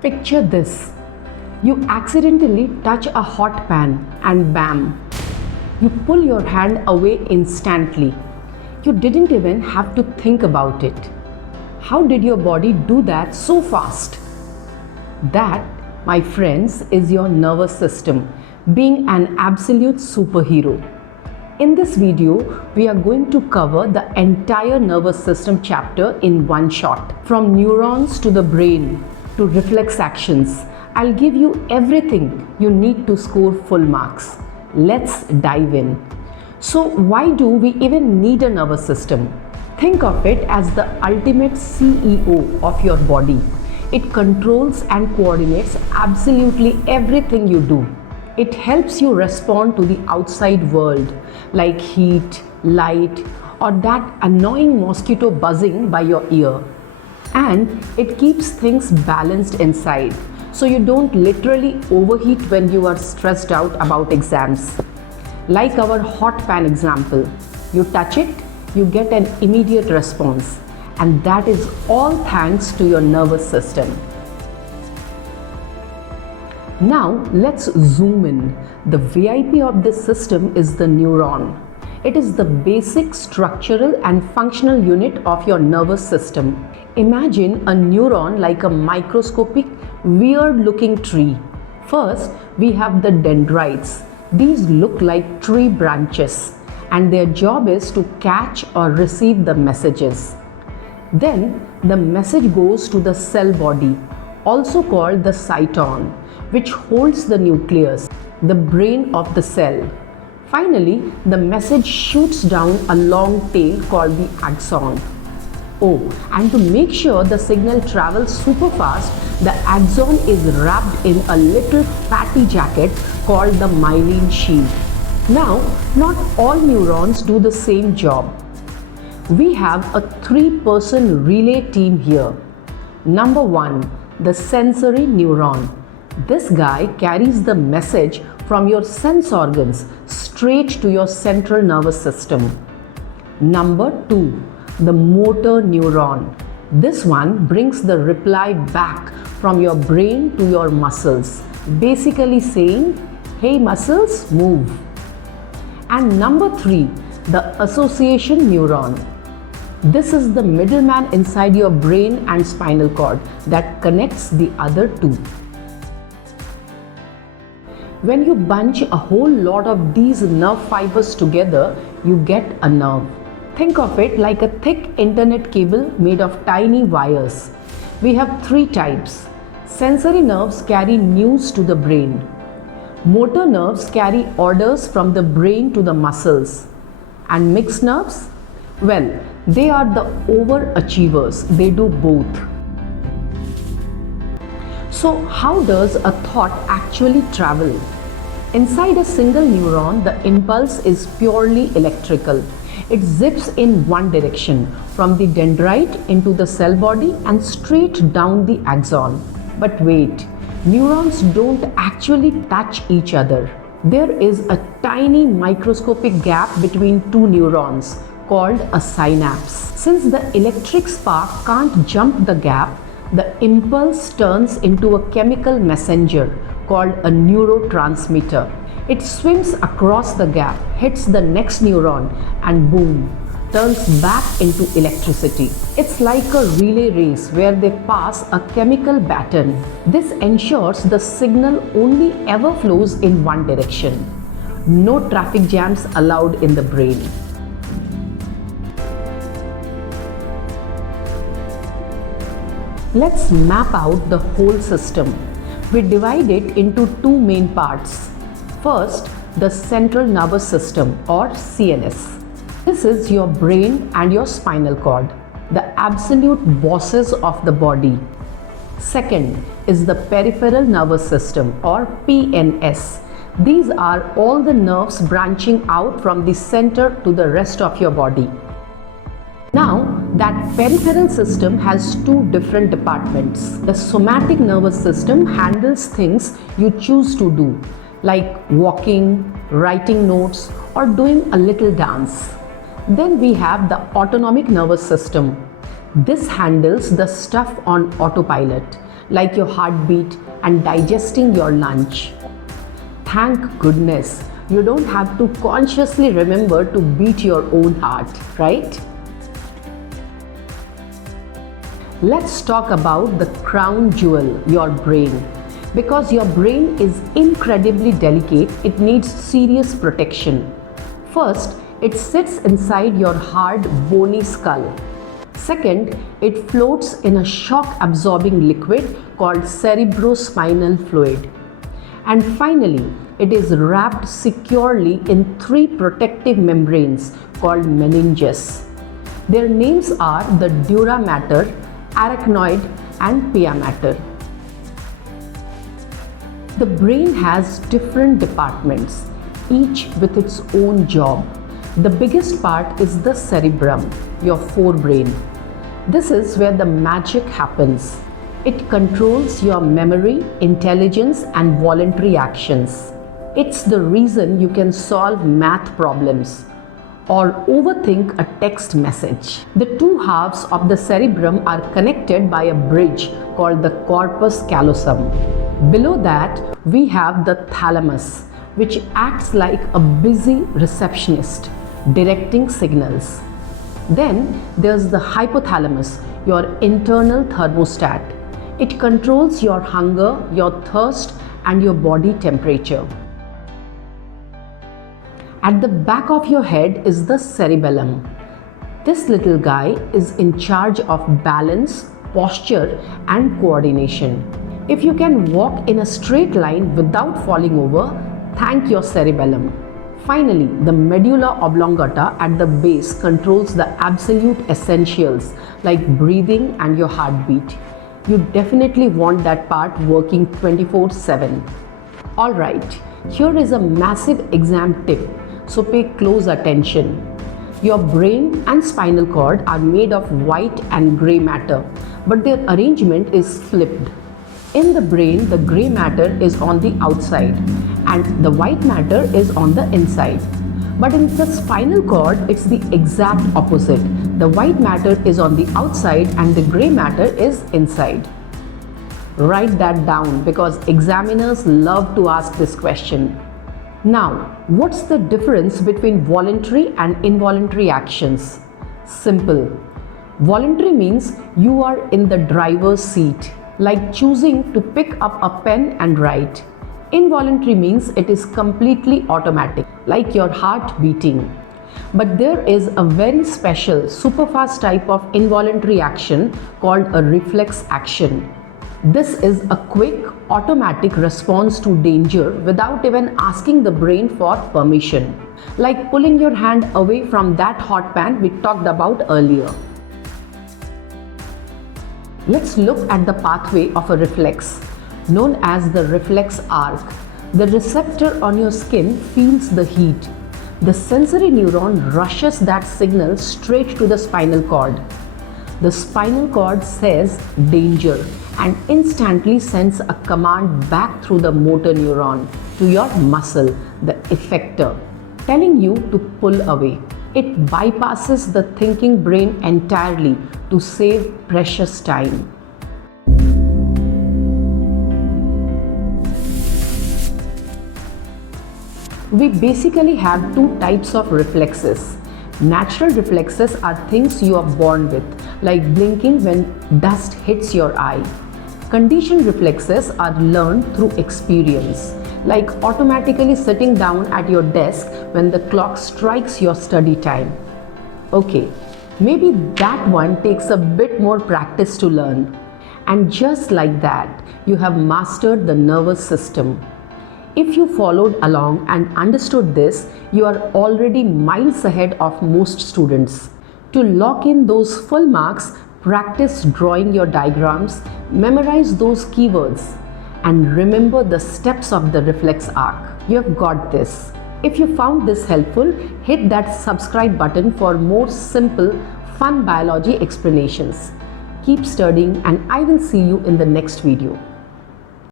Picture this. You accidentally touch a hot pan and bam, you pull your hand away instantly. You didn't even have to think about it. How did your body do that so fast? That, my friends, is your nervous system being an absolute superhero. In this video, we are going to cover the entire nervous system chapter in one shot. From neurons to the brain to reflex actions, I'll give you everything you need to score full marks. Let's dive in. So why do we even need a nervous system? Think of it as the ultimate CEO of your body. It controls and coordinates absolutely everything you do. It helps you respond to the outside world like heat, light, or that annoying mosquito buzzing by your ear. And it keeps things balanced inside, so you don't literally overheat when you are stressed out about exams. Like our hot pan example, you touch it, you get an immediate response, and that is all thanks to your nervous system. Now let's zoom in. The VIP of this system is the neuron. It is the basic structural and functional unit of your nervous system. Imagine a neuron like a microscopic, weird-looking tree. First, we have the dendrites. These look like tree branches, and their job is to catch or receive the messages. Then, the message goes to the cell body, also called the cyton, which holds the nucleus, the brain of the cell. Finally, the message shoots down a long tail called the axon. Oh, and to make sure the signal travels super fast, the axon is wrapped in a little fatty jacket called the myelin sheath. Now, not all neurons do the same job. We have a three-person relay team here. Number 1, the sensory neuron. This guy carries the message from your sense organs straight to your central nervous system. Number 2, the motor neuron. This one brings the reply back from your brain to your muscles, basically saying, "Hey muscles, move." And number 3, the association neuron. This is the middleman inside your brain and spinal cord that connects the other two. When you bunch a whole lot of these nerve fibers together, you get a nerve. Think of it like a thick internet cable made of tiny wires. We have 3 types. Sensory nerves carry news to the brain. Motor nerves carry orders from the brain to the muscles. And mixed nerves? Well, they are the overachievers. They do both. So how does a thought actually travel? Inside a single neuron, the impulse is purely electrical. It zips in one direction, from the dendrite into the cell body and straight down the axon. But wait, neurons don't actually touch each other. There is a tiny microscopic gap between 2 neurons called a synapse. Since the electric spark can't jump the gap, the impulse turns into a chemical messenger called a neurotransmitter. It swims across the gap, hits the next neuron, and boom, turns back into electricity. It's like a relay race where they pass a chemical baton. This ensures the signal only ever flows in one direction. No traffic jams allowed in the brain. Let's map out the whole system. We divide it into 2 main parts. First, the central nervous system or CNS. This is your brain and your spinal cord, the absolute bosses of the body. Second is the peripheral nervous system or PNS. These are all the nerves branching out from the center to the rest of your body. Now, that peripheral system has 2 different departments. The somatic nervous system handles things you choose to do, like walking, writing notes, or doing a little dance. Then we have the autonomic nervous system. This handles the stuff on autopilot, like your heartbeat and digesting your lunch. Thank goodness you don't have to consciously remember to beat your own heart, right? Let's talk about the crown jewel, your brain. Because your brain is incredibly delicate, it needs serious protection. First, it sits inside your hard, bony skull. Second, it floats in a shock-absorbing liquid called cerebrospinal fluid. And finally, it is wrapped securely in 3 protective membranes called meninges. Their names are the dura mater, arachnoid, and pia mater. The brain has different departments, each with its own job. The biggest part is the cerebrum, your forebrain. This is where the magic happens. It controls your memory, intelligence, and voluntary actions. It's the reason you can solve math problems or overthink a text message. The 2 halves of the cerebrum are connected by a bridge called the corpus callosum. Below that, we have the thalamus, which acts like a busy receptionist, directing signals. Then there's the hypothalamus, your internal thermostat. It controls your hunger, your thirst, and your body temperature. At the back of your head is the cerebellum. This little guy is in charge of balance, posture, and coordination. If you can walk in a straight line without falling over, thank your cerebellum. Finally, the medulla oblongata at the base controls the absolute essentials like breathing and your heartbeat. You definitely want that part working 24/7. Alright, here is a massive exam tip, so pay close attention. Your brain and spinal cord are made of white and grey matter, but their arrangement is flipped. In the brain, the grey matter is on the outside and the white matter is on the inside. But in the spinal cord, it's the exact opposite. The white matter is on the outside and the grey matter is inside. Write that down because examiners love to ask this question. Now, what's the difference between voluntary and involuntary actions? Simple. Voluntary means you are in the driver's seat, like choosing to pick up a pen and write. Involuntary means it is completely automatic, like your heart beating. But there is a very special, super fast type of involuntary action called a reflex action. This is a quick, automatic response to danger without even asking the brain for permission, like pulling your hand away from that hot pan we talked about earlier. Let's look at the pathway of a reflex, known as the reflex arc. The receptor on your skin feels the heat. The sensory neuron rushes that signal straight to the spinal cord. The spinal cord says danger and instantly sends a command back through the motor neuron to your muscle, the effector, telling you to pull away. It bypasses the thinking brain entirely to save precious time. We basically have 2 types of reflexes. Natural reflexes are things you are born with, like blinking when dust hits your eye. Conditioned reflexes are learned through experience, like automatically sitting down at your desk when the clock strikes your study time. Okay, maybe that one takes a bit more practice to learn. And just like that, you have mastered the nervous system. If you followed along and understood this, you are already miles ahead of most students. To lock in those full marks, practice drawing your diagrams, memorize those keywords, and remember the steps of the reflex arc. You have got this. If you found this helpful, hit that subscribe button for more simple, fun biology explanations. Keep studying and I will see you in the next video.